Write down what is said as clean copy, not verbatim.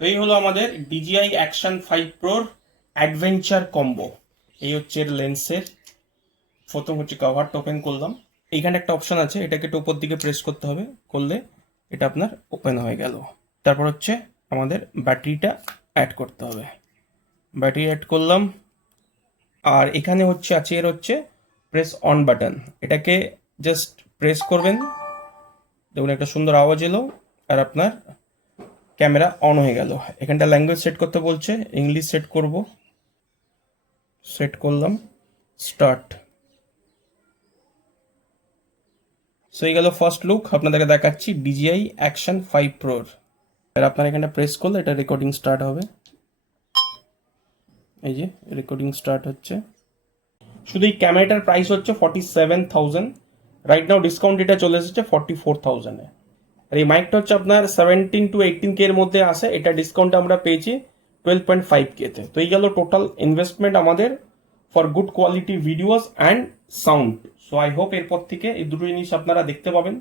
তো এই হলো আমাদের DJI অ্যাকশন 5 প্রোর অ্যাডভেঞ্চার কম্বো। এই হচ্ছে এর লেন্সের, প্রথম হচ্ছে কভারটা ওপেন করলাম। এইখানে একটা অপশন আছে, এটাকে একটু উপর দিকে প্রেস করতে হবে, করলে এটা আপনার ওপেন হয়ে গেল। তারপর হচ্ছে আমাদের ব্যাটারিটা অ্যাড করতে হবে, ব্যাটারি অ্যাড করলাম। আর এখানে হচ্ছে আছে এর হচ্ছে প্রেস অন বাটন, এটাকে জাস্ট প্রেস করবেন, দেখুন একটা সুন্দর আওয়াজ এলো আর আপনার ক্যামেরা অন হয়ে গেল। এখানটা ল্যাঙ্গুয়েজ সেট করতে বলছে, ইংলিশ সেট করব, সেট করলাম, স্টার্ট। সো এই গেল ফার্স্ট লুক, আপনাদেরকে দেখাচ্ছি DJI অ্যাকশন 5 প্রোর। আর আপনার এখানে প্রেস করলে এটা রেকর্ডিং স্টার্ট হবে, এই যে রেকর্ডিং স্টার্ট হচ্ছে। শুধু এই ক্যামেরাটার প্রাইস হচ্ছে 47,000, রাইট নাও ডিসকাউন্ট এটা চলে এসেছে 44,000-এ। আর এই মাইকটা হচ্ছে আপনার 17 to 18K এর মধ্যে আসে, এটা ডিসকাউন্ট আমরা পেয়েছি 12.5K-তে। তো এই গেল টোটাল ইনভেস্টমেন্ট আমাদের for good quality videos and sound. So I hope এরপর থেকে এই দুটো জিনিস আপনারা দেখতে পাবেন।